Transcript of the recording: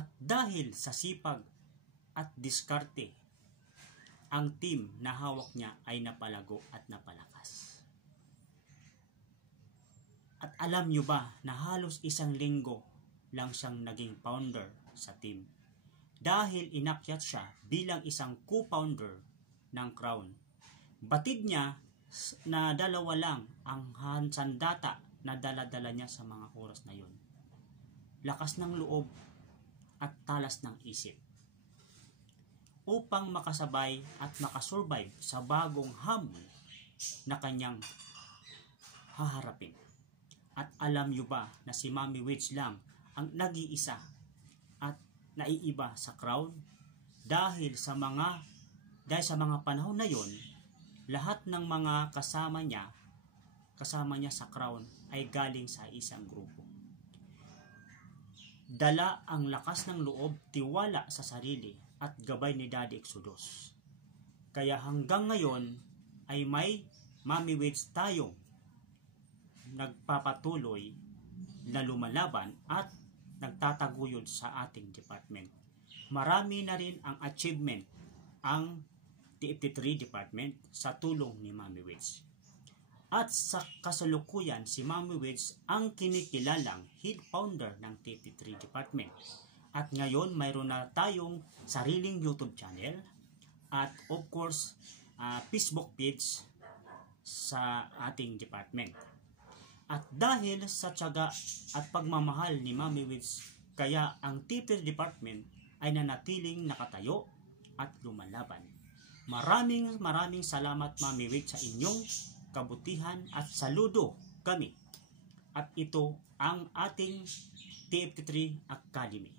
At dahil sa sipag at diskarte, ang team na hawak niya ay napalago at napalakas. At alam nyo ba na halos isang linggo lang siyang naging founder sa team dahil inakyat siya bilang isang co-founder ng Crown. Batid niya na 2 lang ang sandata na dala-dala niya sa mga oras na yon. Lakas ng loob at talas ng isip upang makasabay at makasurvive sa bagong hamon na kanyang haharapin. At alam nyo ba na si Mommy Witch lang ang nag-iisa at naiiba sa Crown? Dahil sa mga panahon na yon, lahat ng mga kasama niya sa Crown ay galing sa isang grupo. Dala ang lakas ng loob, tiwala sa sarili at gabay ni Daddy Exodus. Kaya hanggang ngayon ay may Mommy Witch tayong nagpapatuloy na lumalaban at nagtataguyod sa ating department. Marami na rin ang achievement ang TFT3 department sa tulong ni Mommy Witch. At sa kasalukuyan, si Mommy Witch ang kinikilalang head founder ng TFT3 department. At ngayon, mayroon na tayong sariling YouTube channel at of course, Facebook page sa ating department. At dahil sa tiyaga at pagmamahal ni Mommy Witch, kaya ang TFT department ay nanatiling nakatayo at lumalaban. Maraming salamat Mommy Witch sa inyong kabutihan at saludo kami. At ito ang ating TFT3 Academy.